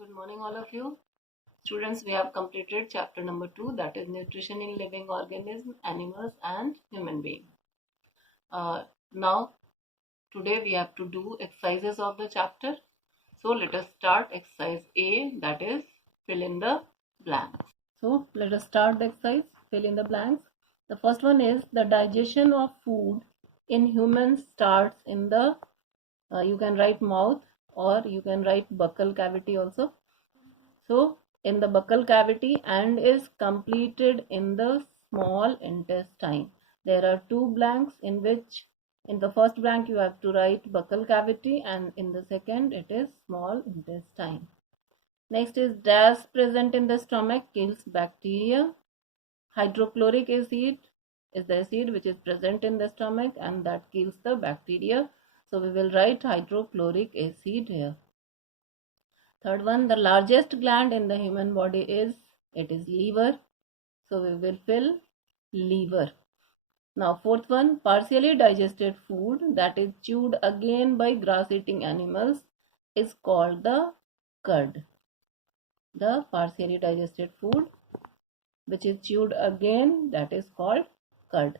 Good morning, all of you. Students, we have completed chapter number 2, that is nutrition in living organisms, animals and human beings. Now, today we have to do exercises of the chapter. So, let us start exercise A, that is fill in the blanks. So, let us start the exercise, fill in the blanks. The first one is the digestion of food in humans starts in the, you can write mouth or you can write buccal cavity also. So, in the buccal cavity and is completed in the small intestine. There are two blanks in which in the first blank you have to write buccal cavity and in the second it is small intestine. Next is gas present in the stomach kills bacteria. Hydrochloric acid is the acid which is present in the stomach and that kills the bacteria. So, we will write hydrochloric acid here. Third one, the largest gland in the human body is liver. So we will fill liver. Now fourth one, partially digested food that is chewed again by grass eating animals is called the cud. The partially digested food which is chewed again, that is called cud.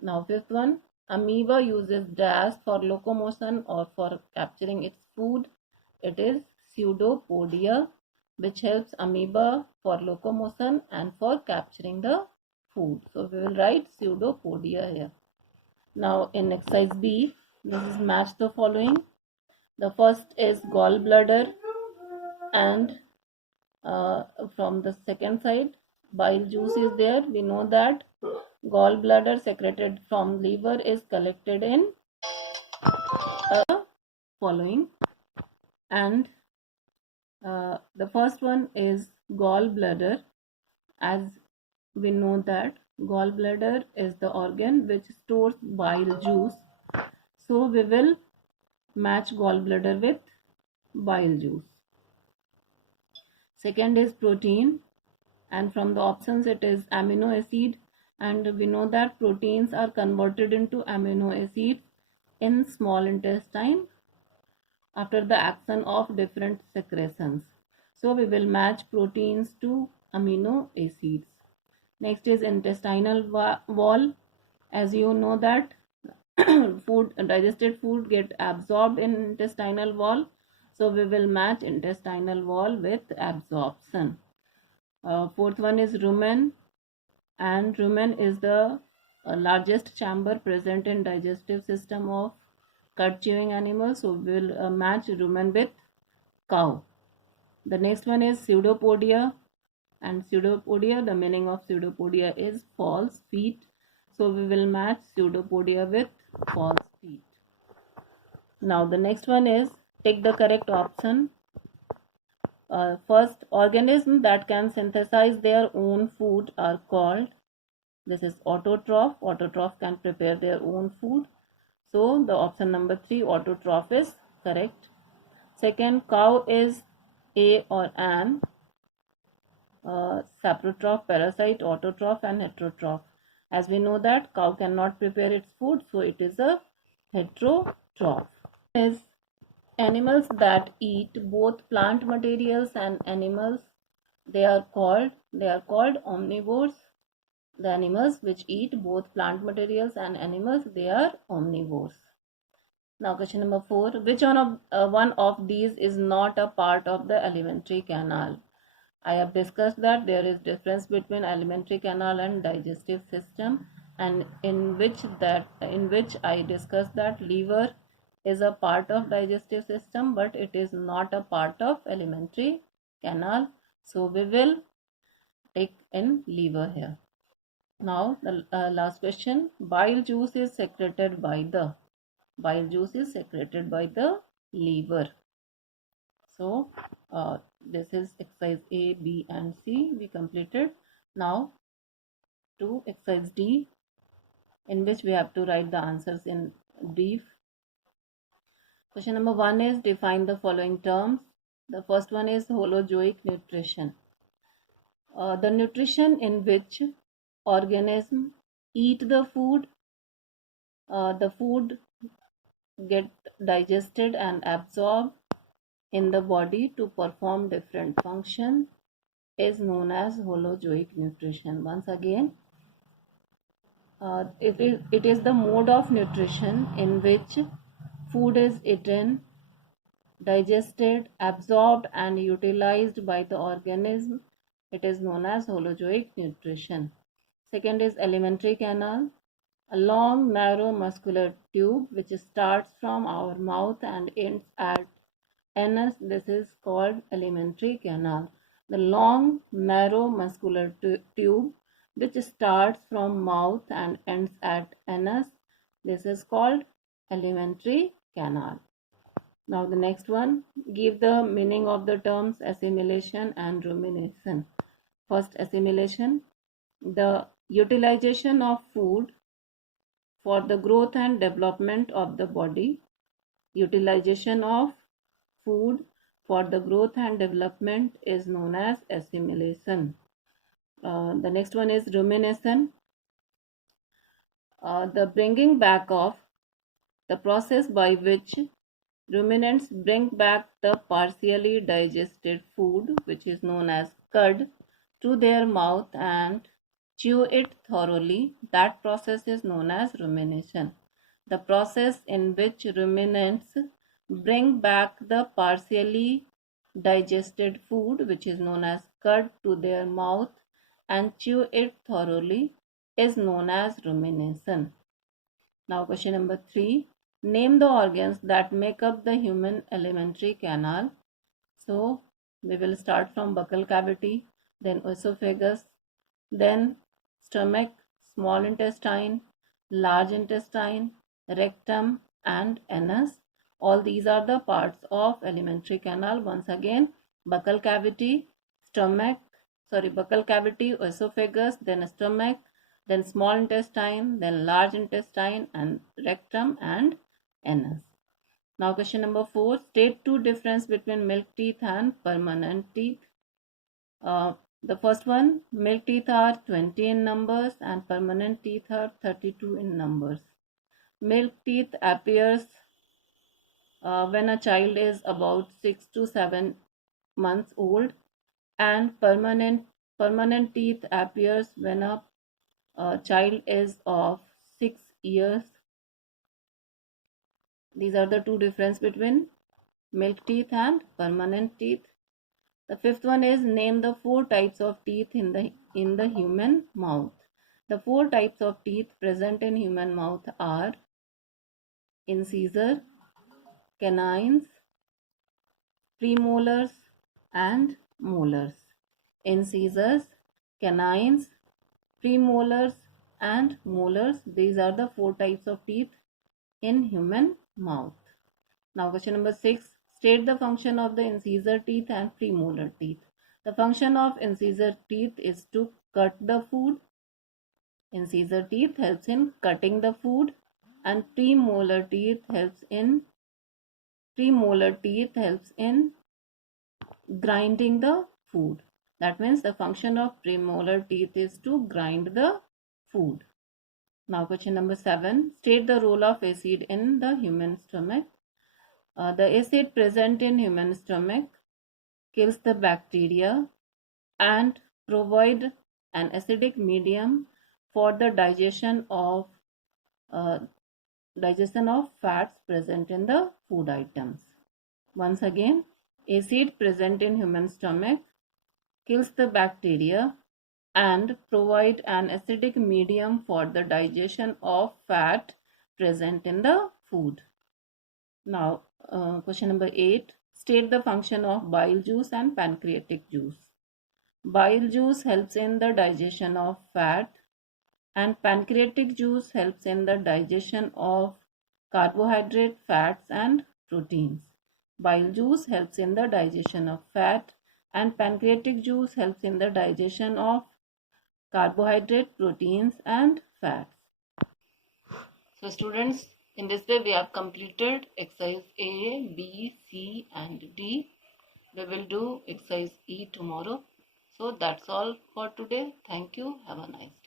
Now fifth one, amoeba uses dash for locomotion or for capturing its food. It is pseudopodia, which helps amoeba for locomotion and for capturing the food. So we will write pseudopodia here. Now in exercise B, this is match the following. The first is gallbladder and from the second side bile juice is there. We know that gallbladder secreted from liver is collected in following, and the first one is gallbladder. As we know that gallbladder is the organ which stores bile juice, so we will match gallbladder with bile juice. Second is protein, and from the options it is amino acid, and we know that proteins are converted into amino acids in small intestine after the action of different secretions. So we will match proteins to amino acids. Next is intestinal wall. As you know that digested food get absorbed in intestinal wall. So we will match intestinal wall with absorption. Fourth one is rumen, and rumen is the largest chamber present in digestive system of cud chewing animals. So we will match rumen with cow. The next one is pseudopodia, and pseudopodia, the meaning of pseudopodia is false feet. So we will match pseudopodia with false feet. Now the next one is take the correct option. First, organisms that can synthesize their own food are called, this is autotroph. Autotroph can prepare their own food. So the option number 3, autotroph, is correct. Second, cow is A or an. Saprotroph, parasite, autotroph and heterotroph. As we know that cow cannot prepare its food, so it is a heterotroph. Is animals that eat both plant materials and animals, they are called omnivores. The animals which eat both plant materials and animals, they are omnivores. Now question number 4, which one of these is not a part of the alimentary canal? I have discussed that there is difference between alimentary canal and digestive system, and in which I discussed that liver is a part of digestive system, but it is not a part of alimentary canal. So we will take in liver here. Now the last question, bile juice is secreted by the liver. So this is exercise A, B and C we completed. Now to exercise D, in which we have to write the answers in brief. Question number 1 is define the following terms. The first one is holozoic nutrition. The nutrition in which organisms eat the food get digested and absorbed in the body to perform different functions is known as holozoic nutrition. Once again, it is the mode of nutrition in which food is eaten, digested, absorbed, and utilized by the organism. It is known as holozoic nutrition. Second is alimentary canal, a long, narrow muscular tube which starts from our mouth and ends at anus. This is called alimentary canal. The long, narrow muscular tube which starts from mouth and ends at anus. This is called alimentary canal. Now the next one, give the meaning of the terms assimilation and rumination. First, assimilation, the utilization of food for the growth and development of the body. Utilization of food for the growth and development is known as assimilation. The next one is rumination, the bringing back of, the process by which ruminants bring back the partially digested food, which is known as cud, to their mouth and chew it thoroughly. That process is known as rumination. The process in which ruminants bring back the partially digested food, which is known as cud, to their mouth and chew it thoroughly is known as rumination. Now question number 3. Name the organs that make up the human alimentary canal. So we will start from buccal cavity, then esophagus, then stomach, small intestine, large intestine, rectum and anus. All these are the parts of alimentary canal. Once again, buccal cavity, buccal cavity, esophagus, then stomach, then small intestine, then large intestine and rectum and anus. Now question number 4. State two difference between milk teeth and permanent teeth. The first one, milk teeth are 20 in numbers and permanent teeth are 32 in numbers. Milk teeth appears when a child is about 6 to 7 months old, and permanent teeth appears when a child is of 6 years. These are the two difference between milk teeth and permanent teeth. The fifth one is name the 4 types of teeth in the human mouth. The 4 types of teeth present in human mouth are incisor, canines, premolars and molars. Incisors, canines, premolars and molars. These are the 4 types of teeth in human mouth. Now question number 6. State the function of the incisor teeth and premolar teeth. The function of incisor teeth is to cut the food. Incisor teeth helps in cutting the food, and premolar teeth helps in grinding the food. That means the function of premolar teeth is to grind the food. Now question number 7. State the role of acid in the human stomach. The acid present in human stomach kills the bacteria and provide an acidic medium for the digestion of fats present in the food items. Once again, acid present in human stomach kills the bacteria and provide an acidic medium for the digestion of fat present in the food. Now question number 8. State the function of bile juice and pancreatic juice. Bile juice helps in the digestion of fat and pancreatic juice helps in the digestion of carbohydrate, fats and proteins. Bile juice helps in the digestion of fat and pancreatic juice helps in the digestion of carbohydrate, proteins and fats. So students, in this way we have completed exercise A, B, C and D. We will do exercise E tomorrow. So that's all for today. Thank you. Have a nice day.